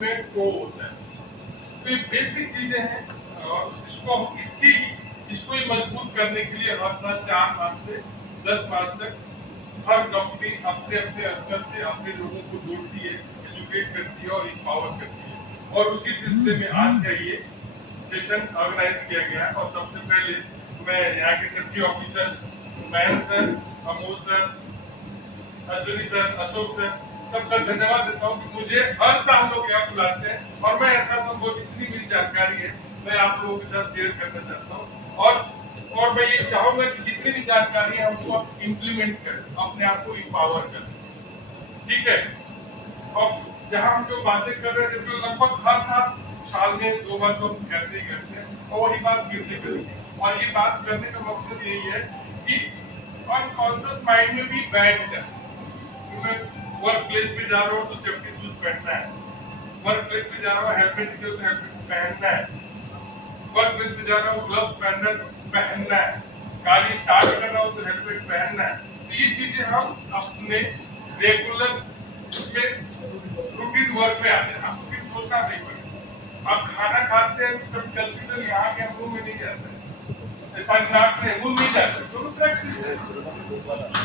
में को होता है। तो ये बेसिक चीजें हैं और इसको ही मजबूत करने के लिए हर साल 4 मार्च से 10 मार्च तक हर कंपनी अपने अपने स्तर से अपने लोगों को जोड़ती है, एजुकेट करती है और एम्पावर करती है। और उसी सिलसिले में आज का ये सेशन ऑर्गेनाइज किया गया है। और सबसे पहले मैं यहाँ के safety officers Mayank sir, Amol sir, Ashwini sir, Ashok sir, सबका धन्यवाद देता हूँ कि मुझे हर साल लोग यहाँ बुलाते हैं और मैं यथासंभव जितनी मेरी जानकारी है मैं आप लोगों के साथ शेयर करना चाहता हूँ। और मैं ये चाहूंगा कि जितनी भी जानकारी है हमको आप इम्प्लीमेंट करें, अपने आप को इम्पावर करें, ठीक है। और जहाँ हम जो बातें कर रहे हैं जो लगभग हर साल में 2 बार तो हम करते ही करते हैं और वही बात फिर से करेंगे। और ये बात करने का मकसद यही है कि अनकॉन्शियस माइंड में भी बैठ जाए। वर्क प्लेस पे जा रहा हो तो सेफ्टी शूज पहनना है, वर्क प्लेस पे जा रहा हो हेलमेट तो हेलमेट पहनना है, वर्क प्लेस पे जा रहा हो ग्लव्स पहनना है, गाड़ी स्टार्ट कर रहा हो तो हेलमेट पहनना है। तो ये चीजें हम अपने रेगुलर रूटीन वर्क में आते हैं, हमको फिर सोचना नहीं पड़ेगा। आप खाना खाते हैं तो कभी गलती से यहाँ के मुंह में नहीं जाता है, ऐसा नाक में मुंह नहीं जाता है, तो प्रैक्टिस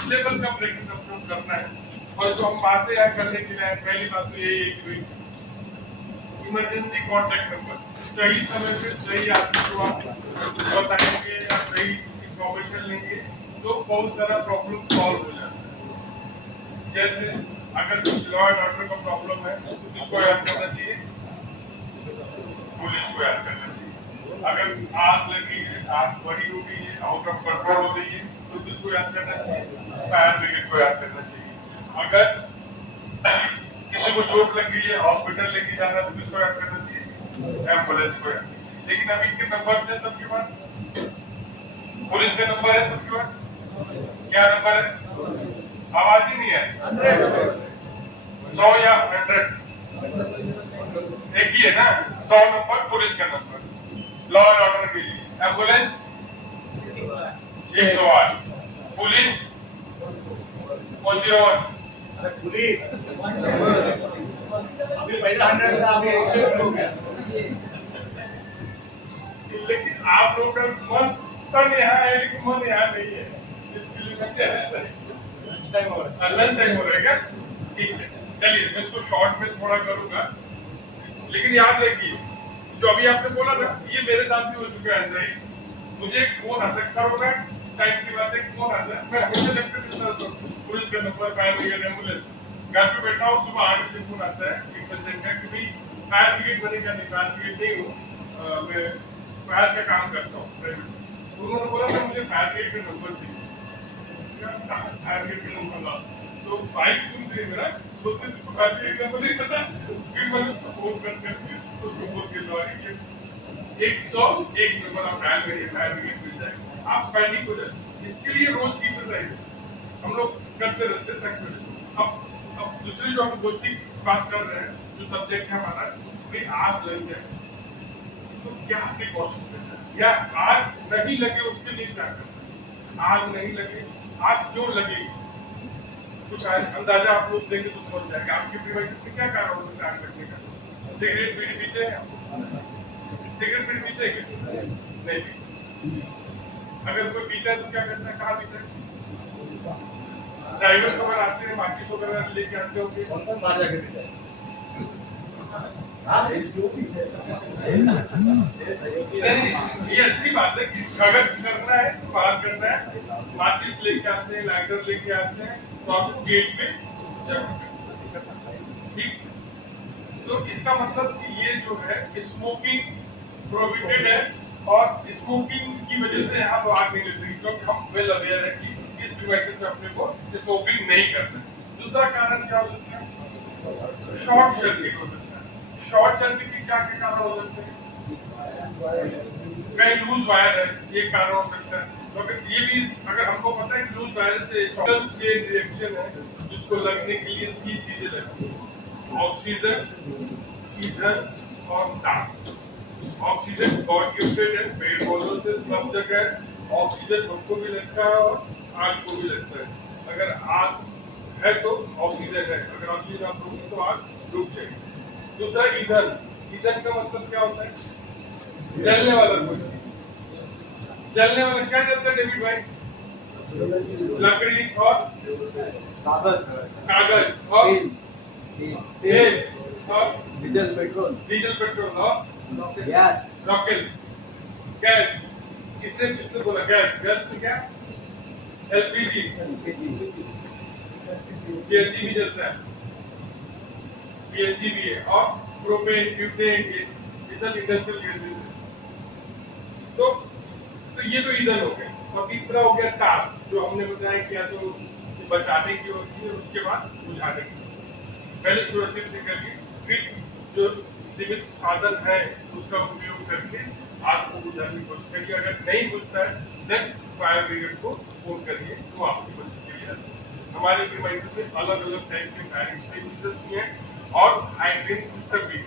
लेवल का प्रैक्टिस हमको करना है। और जो हम बातें यहाँ करने के लिए पहली बात तो यही है कि इमरजेंसी कॉन्टैक्ट नंबर सही समय पे सही आदमी को आप बताएंगे या सही इंफॉर्मेशन लेंगे तो बहुत सारा प्रॉब्लम सॉल्व हो जाता है। जैसे अगर कुछ लॉ एंड ऑर्डर का प्रॉब्लम है तो किसको याद करना चाहिए? पुलिस को याद करना चाहिए। अगर आग लगी है, आग बड़ी हो गई है, आउट ऑफ कंट्रोल हो गई है तो किसको याद करना चाहिए? फायर ब्रिगेड को याद करना चाहिए। अगर किसी को चोट लग गई है, हॉस्पिटल लेके जाना है तो किसको याद करना चाहिए? एम्बुलेंस को याद। लेकिन अभी के नंबर है सबके पास, पुलिस के नंबर है सबके पास, क्या नंबर है? आवाज ही नहीं है, 100 या 100 एक ही है ना। 100 नंबर पुलिस का नंबर लॉ एंड ऑर्डर के लिए, एम्बुलेंस 108, पुलिस 101, पुलिस अभी पहले 100 था, अभी 100 हो गया। लेकिन आप लोग का मन तन यहाँ है लेकिन मन यहाँ नहीं है, इसके लिए मैं क्या टाइम हो रहा है, लंच टाइम हो रहेगा, ठीक है। चलिए मैं इसको शॉर्ट में थोड़ा करूंगा, लेकिन याद रखिए जो अभी आपने बोला ना ये मेरे साथ भी हो चुका है। ऐसा ही मुझे एक फोन आता है, करोगा टाइम की बात है, फोन आता है, मैं हमेशा देखते पुलिस का नंबर, फायर ब्रिगेड, एम्बुलेंस। घर पे बैठा हूँ, सुबह 8 बजे फोन आता है एक पेशेंट का कि भाई फायर ब्रिगेड बनेगा। नहीं, फायर ब्रिगेड नहीं हूँ, मैं फायर का काम करता हूँ प्राइवेट। उन्होंने बोला था मुझे फायर ब्रिगेड का नंबर चाहिए, फायर ब्रिगेड का नंबर लाओ। तो बाइक सुन रही मेरा तो फायर ब्रिगेड का नंबर नहीं पता, फिर मैंने उसको फोन करके उसको बोल के लो 101 नंबर आप डायल करिए, फायर ब्रिगेड मिल जाएगा। आप पैनिक हो जाए, इसके लिए रोज की रहिए, हम लोग करते रहते तक। अब दूसरी जो हम गोष्ठी बात कर रहे हैं, जो सब्जेक्ट है हमारा, भाई आग लग जाए तो क्या प्रिकॉशन लेना है, या आग नहीं लगे उसके लिए क्या करना है। आग नहीं लगे, आग क्यों लगेगी, कुछ अंदाजा आप लोग देंगे तो समझ जाएगा। आपके प्रिवेंशन में क्या कारण हो सकता है आग लगने का? सिगरेट बीड़ी पीते हैं, सिगरेट बीड़ी पीते हैं नहीं? अगर कोई पीता है तो क्या करता है, कहाँ पीता है? ड्राइवर को अगर आते हैं, बाकी को अगर लेके आते होंगे, कौन बाहर जाके पीता है? हाँ, जो भी है ये अच्छी बात है कि अगर करना है तो बाहर करना है। माचिस लेके आते हैं, लाइटर लेके आते हैं तो आपको गेट पे जमा करना है, ठीक। तो इसका मतलब कि ये जो है स्मोकिंग प्रोहिबिटेड है और स्मोकिंग की वजह से यहाँ तो आग नहीं लग रही, क्योंकि हम वेल अवेयर है कि इस डिवाइस में अपने को स्मोकिंग नहीं करना है। दूसरा कारण क्या हो सकता है? शॉर्ट सर्किट हो सकता है। शॉर्ट सर्किट के क्या कारण हो सकते हैं? कहीं लूज वायर है, ये कारण हो सकता है। तो ये भी अगर हमको पता है कि लूज वायर से चेन रिएक्शन है जिसको लगने के लिए 3 चीजें लगती हैं, ऑक्सीजन, ईंधन और ताप। ऑक्सीजन गॉड गिफ्टेड है, पेड़ पौधों से सब जगह ऑक्सीजन हमको भी लगता है और आग को भी लगता है। अगर आग है तो ऑक्सीजन है, अगर ऑक्सीजन आप रुकी तो आग रुक जाएगी। दूसरा ईंधन, ईंधन का मतलब क्या होता है? जलने वाला कुछ, जलने वाला क्या जलता है डेविड भाई? लकड़ी और कागज और तेल और डीजल पेट्रोल डीजल पेट्रोल और गैस रॉकेल गैस। किसने बोला गैस? गैस तो क्या? एलपीजी, सीएनजी भी जलता है, पीएनजी भी है और प्रोपेन, ब्यूटेन, ये सब इंडस्ट्रियल गैसेस हैं। तो ये तो ईंधन हो गया। और तीसरा हो गया ताप, जो हमने बताया कि या तो बचाने की होती है, उसके बाद बुझाने की। पहले सुरक्षित से करके फिर जो सीमित साधन है उसका उपयोग करके आग को बुझाने की कोशिश करिए। अगर नहीं बुझता है देन फायर ब्रिगेड को फोन करिए, तो आपकी मदद के लिए आते हैं। हमारे प्रीमाइसेस में अलग अलग टाइप के फायर एक्सटिंग्विशर्स भी हैं और हाइड्रेट सिस्टम भी।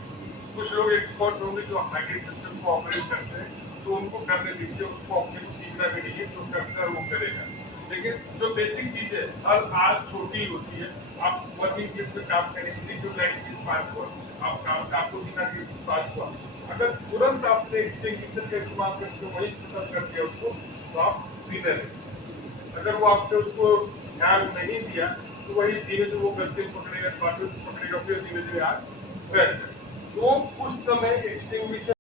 कुछ लोग एक्सपर्ट होंगे जो हाइड्रेट सिस्टम को ऑपरेट करते हैं, तो उनको करने दीजिए, उसको अपने को सीखना भी नहीं है, जो करता है वो करेगा। लेकिन जो बेसिक चीज है हर आज छोटी होती है। आप वर्किंग प्लेस में काम करें, किसी जो लाइट की स्पार्क हुआ, आप काम आपको बिना किसी स्पार्क हुआ, अगर तुरंत आपने एक्सटिंग्विशर का इस्तेमाल करके वही खत्म कर दिया उसको, तो आप विनर हैं। अगर वो आपने उसको ध्यान नहीं दिया तो वही धीरे से वो गलती पकड़ेगा, पकड़ेगा, फिर धीरे धीरे आग फैल जाए। तो उस समय एक्सटिंग्विशर